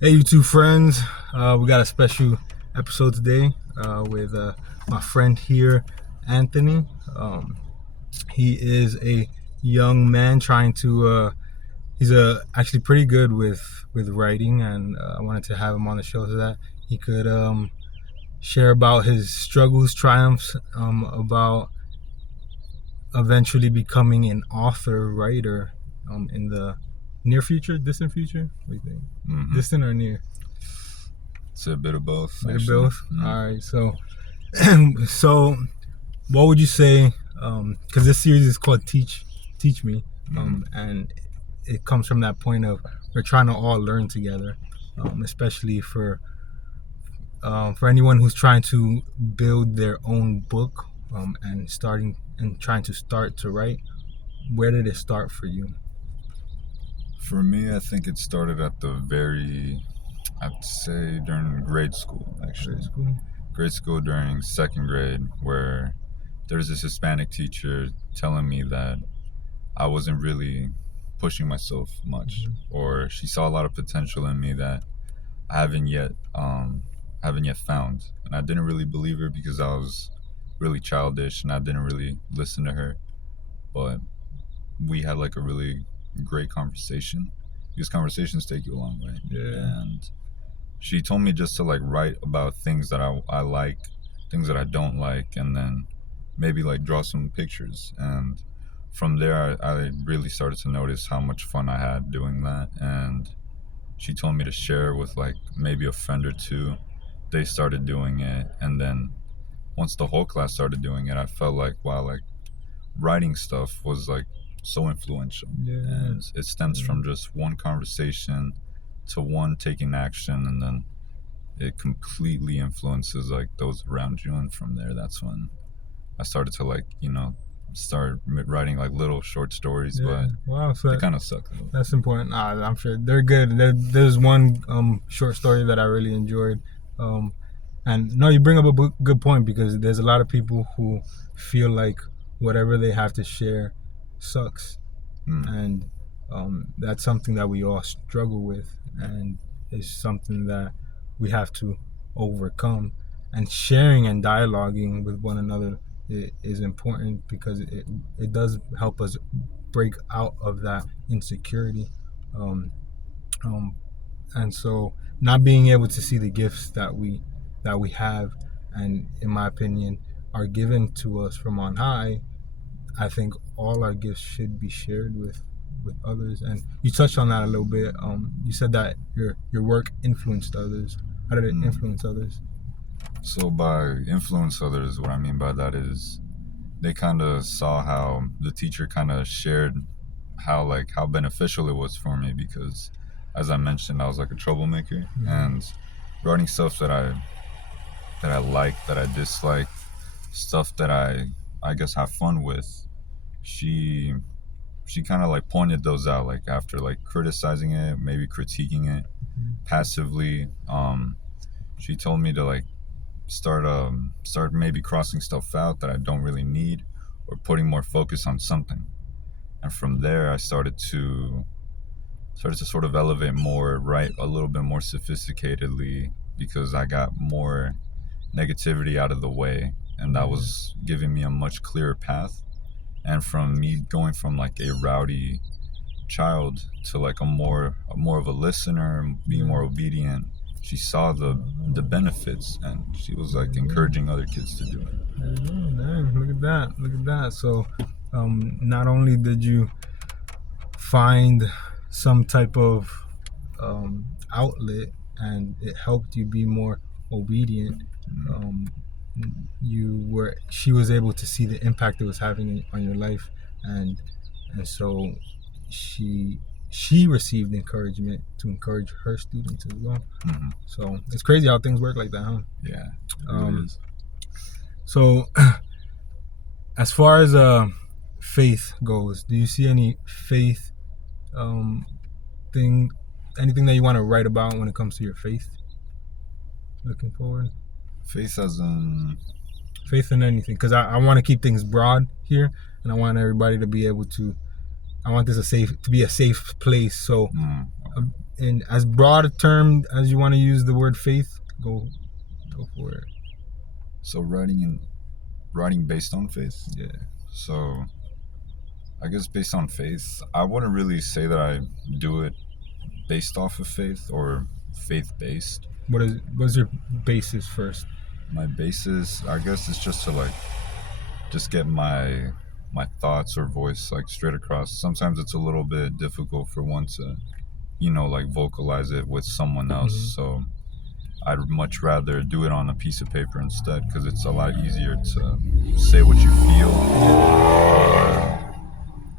Hey, you two friends. We got a special episode today with my friend here, Anthony. He is a young man trying to. He's actually pretty good with writing, and I wanted to have him on the show so that he could share about his struggles, triumphs, about eventually becoming an author, writer, in the near future, distant future. What do you think? Distant or near? It's a bit of both. Bit of both. All right. So what would you say? Because this series is called Teach Me, and it comes from that point of we're trying to all learn together, especially for anyone who's trying to build their own book, and trying to start to write. Where did it start for you? For me, I think it started at I'd say during grade school, actually. Grade school during second grade, where there was this Hispanic teacher telling me that I wasn't really pushing myself much, or she saw a lot of potential in me that I haven't yet found. And I didn't really believe her because I was really childish and I didn't really listen to her. But we had like a really great conversation, because conversations take you a long way. Yeah. And she told me just to like write about things that I like, things that I don't like, and then maybe like draw some pictures. And from there, I really started to notice how much fun I had doing that. And she told me to share with like maybe a friend or two. They started doing it, and then once the whole class started doing it, I felt like, wow, like writing stuff was like so influential. Yeah. And it stems from just one conversation to one taking action, and then it completely influences like those around you. And from there, that's when I started to like start writing like little short stories. Yeah. But Wow. So they kind of suck though. that's important. I'm sure they're good. There's one short story that I really enjoyed. And no, you bring up a good point, because there's a lot of people who feel like whatever they have to share sucks, and that's something that we all struggle with, and it's something that we have to overcome. And sharing and dialoguing with one another is important, because it does help us break out of that insecurity. Um, um, and so, not being able to see the gifts that we have, and in my opinion, are given to us from on high, I think all our gifts should be shared with others. And you touched on that a little bit. You said that your work influenced others. How did it influence others? So by influence others, what I mean by that is they kind of saw how the teacher kind of shared how beneficial it was for me, because as I mentioned, I was like a troublemaker. And writing stuff that I like, that I dislike, stuff that I guess have fun with, she kind of like pointed those out, like after like criticizing it, maybe critiquing it passively. She told me to like start maybe crossing stuff out that I don't really need, or putting more focus on something. And from there, I started to sort of elevate more, write a little bit more sophisticatedly, because I got more negativity out of the way, and that was giving me a much clearer path. And from me going from like a rowdy child to like a more of a listener, being more obedient, she saw the benefits, and she was like encouraging other kids to do it. Dang, look at that. So, not only did you find some type of outlet, and it helped you be more obedient, she was able to see the impact it was having on your life, and so she received encouragement to encourage her students as well. So it's crazy how things work like that, huh? Yeah, it really is. So, as far as faith goes, do you see any faith thing, anything that you want to write about when it comes to your faith? Looking forward, Faith as in faith in anything, because I want to keep things broad here, and I want everybody to be able to. I want this to be a safe place. So, in as broad a term as you want to use the word faith, go for it. So writing based on faith. Yeah. So I guess based on faith, I wouldn't really say that I do it based off of faith or faith based. What's your basis first? My basis, I guess, is just to like just get my thoughts or voice like straight across. Sometimes it's a little bit difficult for one to, like vocalize it with someone else. Mhm. So I'd much rather do it on a piece of paper instead because it's a lot easier to say what you feel.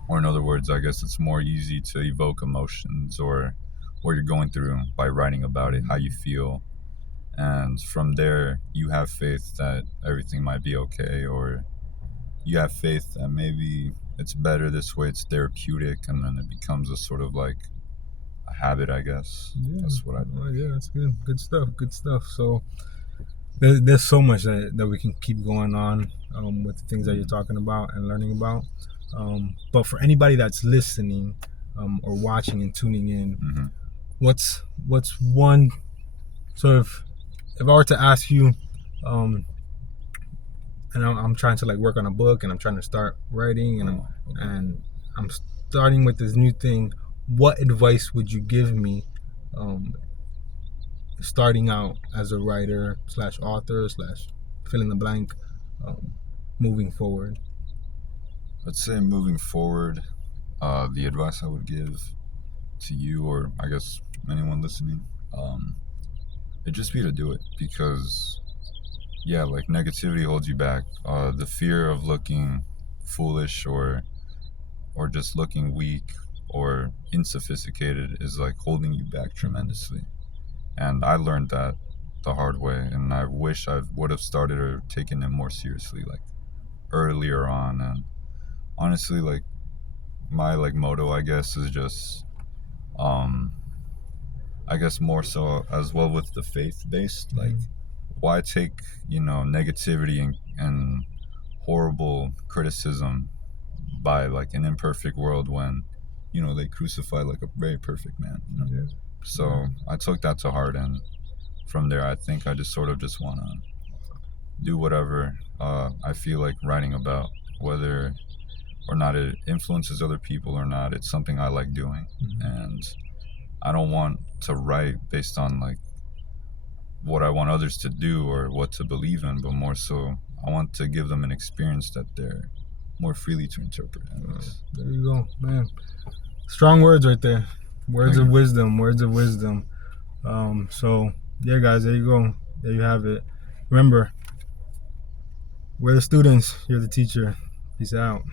Or in other words, I guess it's more easy to evoke emotions or what you're going through by writing about it, how you feel. And from there, you have faith that everything might be okay, or you have faith that maybe it's better this way, it's therapeutic, and then it becomes a sort of like a habit, I guess. Yeah. That's what I do. Oh, yeah, that's good. Good stuff. So there's so much that we can keep going on with the things that you're talking about and learning about. But for anybody that's listening or watching and tuning in, Mm-hmm. what's one sort of, if I were to ask you, and I'm trying to like work on a book and I'm trying to start writing and I'm starting with this new thing, what advice would you give me starting out as a writer / author / fill in the blank, moving forward? Let's say moving forward, the advice I would give to you, or I guess anyone listening, it'd just be to do it because, yeah, like negativity holds you back. The fear of looking foolish or just looking weak or insophisticated is like holding you back tremendously. And I learned that the hard way, and I wish I would have started or taken it more seriously, like earlier on. And honestly, like my like motto, I guess, is just I guess more so as well with the faith based, like why take negativity and horrible criticism by like an imperfect world when they crucify like a very perfect man. Yeah. So I took that to heart, and from there I think I just sort of just want to do whatever I feel like writing about, whether or not it influences other people or not. It's something I like doing, and I don't want to write based on like what I want others to do or what to believe in, but more so I want to give them an experience that they're more freely to interpret. There you go, man. Strong words right there. Words Thank of you. wisdom. Words of wisdom. So yeah, guys, there you go. There you have it. Remember, we're the students. You're the teacher. Peace out.